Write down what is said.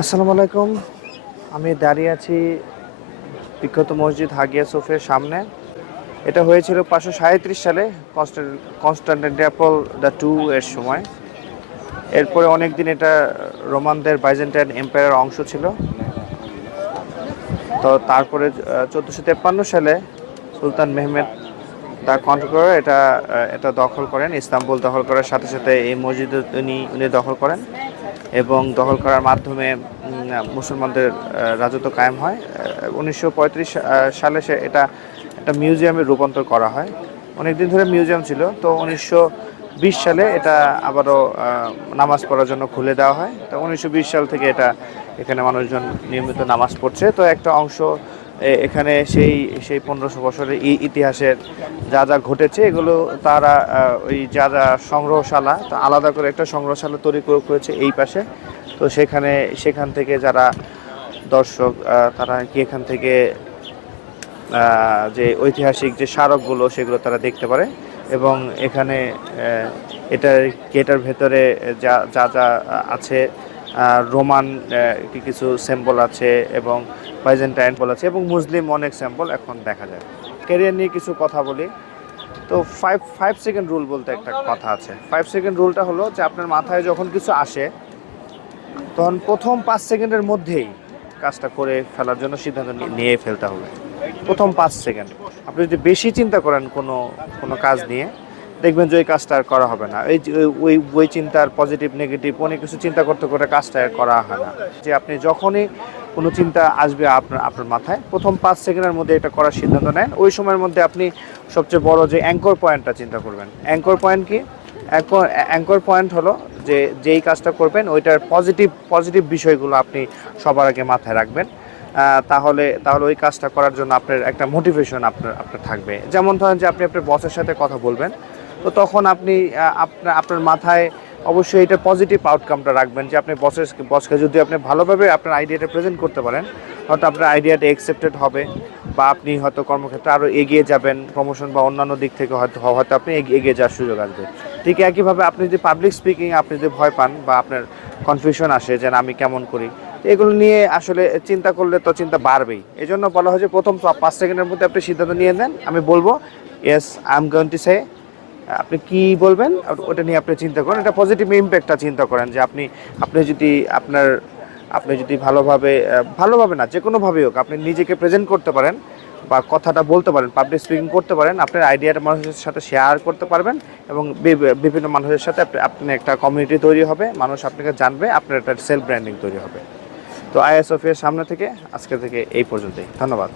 আসসালামু আলাইকুম। আমি দাঁড়িয়ে আছি বিখ্যাত মসজিদ হাগিয়া সোফিয়ার সামনে। এটা হয়েছিল 537 সালে কনস্টান্টিনোপল দ্য টু এর সময়। এরপরে অনেক দিন এটা রোমানদের বাইজেন্টাইন এম্পায়ারের অংশ ছিল। তো তারপরে 1453 সালে সুলতান মেহমেদ তা কন্ট্রোল করে এটা দখল করেন। ইস্তাম্বুল দখল করার সাথে সাথে এই মসজিদ উনি দখল করেন এবং দখল করার মাধ্যমে মুসলমানদের রাজত্ব কায়েম হয়। 1935 সালে এটা একটা মিউজিয়ামে রূপান্তর করা হয়। অনেক দিন ধরে মিউজিয়াম ছিল, তো 1920 সালে এটা আবারও নামাজ পড়ার জন্য খুলে দেওয়া হয়। তো 1920 সাল থেকে এখানে মানুষজন নিয়মিত নামাজ পড়ছে। তো একটা অংশ এখানে সেই সেই 1500 বছরের ইতিহাসের যা যা ঘটেছে এগুলো তারা ওই যা যা সংগ্রহশালা, তো আলাদা করে একটা সংগ্রহশালা তৈরি করেছে এই পাশে। তো সেখান থেকে যারা দর্শক তারা কি এখান থেকে যে ঐতিহাসিক যে স্মারকগুলো সেগুলো তারা দেখতে পারে। এবং এখানে এটার ভেতরে যা যা যা আছে, রোমান কিছু সিম্বল আছে এবং বাইজেন্টাইন সিম্বল আছে এবং মুসলিম অনেক সিম্বল এখন দেখা যায়। ক্যারিয়ার নিয়ে কিছু কথা বলি। তো ফাইভ সেকেন্ড রুল বলতে একটা কথা আছে। 5 সেকেন্ড রুলটা হলো যে আপনার মাথায় যখন কিছু আসে তখন প্রথম 5 সেকেন্ডের মধ্যেই কাজটা করে ফেলার জন্য সিদ্ধান্ত নিয়ে ফেলতে হবে। প্রথম 5 সেকেন্ড। আপনি যদি বেশি চিন্তা করেন কোনো কোনো কাজ নিয়ে, দেখবেন যে ওই কাজটা আর করা হবে না। এই যে ওই চিন্তার পজিটিভ নেগেটিভ অনেক কিছু চিন্তা করতে করে কাজটা আর করা হয় না। যে আপনি যখনই কোনো চিন্তা আসবে আপনার মাথায়, প্রথম 5 সেকেন্ডের মধ্যে এটা করার সিদ্ধান্ত নেন। ওই সময়ের মধ্যে আপনি সবচেয়ে বড় যে অ্যাঙ্কর পয়েন্টটা চিন্তা করবেন। অ্যাঙ্কর পয়েন্ট কি? অ্যাঙ্কর পয়েন্ট হলো যে যেই কাজটা করবেন ওইটার পজিটিভ বিষয়গুলো আপনি সবার আগে মাথায় রাখবেন। তাহলে তাহলে ওই কাজটা করার জন্য আপনার একটা মোটিভেশন আপনার থাকবে। যেমন ধরেন যে আপনি আপনার বসের সাথে কথা বলবেন, তো তখন আপনি আপনার মাথায় অবশ্যই এটা পজিটিভ আউটকামটা রাখবেন যে আপনি বসকে যদি আপনি ভালোভাবে আপনার আইডিয়াটা প্রেজেন্ট করতে পারেন, হয়তো আপনার আইডিয়াটা অ্যাকসেপ্টেড হবে বা আপনি হয়তো কর্মক্ষেত্রে আরও এগিয়ে যাবেন, প্রমোশন বা অন্যান্য দিক থেকে হয়তো আপনি এগিয়ে যাওয়ার সুযোগ আসবে। ঠিক একইভাবে আপনি যদি পাবলিক স্পিকিং আপনি যদি ভয় পান বা আপনার কনফিউশন আসে যে আমি কেমন করি, এগুলো নিয়ে আসলে চিন্তা করলে তো চিন্তা বাড়বেই। এই জন্য বলা হয় যে প্রথম 5 সেকেন্ডের মধ্যে আপনি সিদ্ধান্ত নিয়ে নেন। আমি বলবো yes I am going to say, আপনি কি বলবেন ওটা নিয়ে আপনি চিন্তা করেন। এটা পজিটিভ ইম্প্যাক্টটা চিন্তা করেন যে আপনি যদি আপনি যদি ভালোভাবে না যে কোনোভাবেই হোক আপনি নিজেকে প্রেজেন্ট করতে পারেন বা কথাটা বলতে পারেন, পাবলিক স্পিকিং করতে পারেন, আপনার আইডিয়াটা মানুষের সাথে শেয়ার করতে পারবেন এবং বিভিন্ন মানুষের সাথে আপনি একটা কমিউনিটি তৈরি হবে, মানুষ আপনাকে জানবে, আপনার একটা সেলফ ব্র্যান্ডিং তৈরি হবে। তো আইএসওফি এর সামনে থেকে আজকে থেকে এই পর্যন্তই। ধন্যবাদ।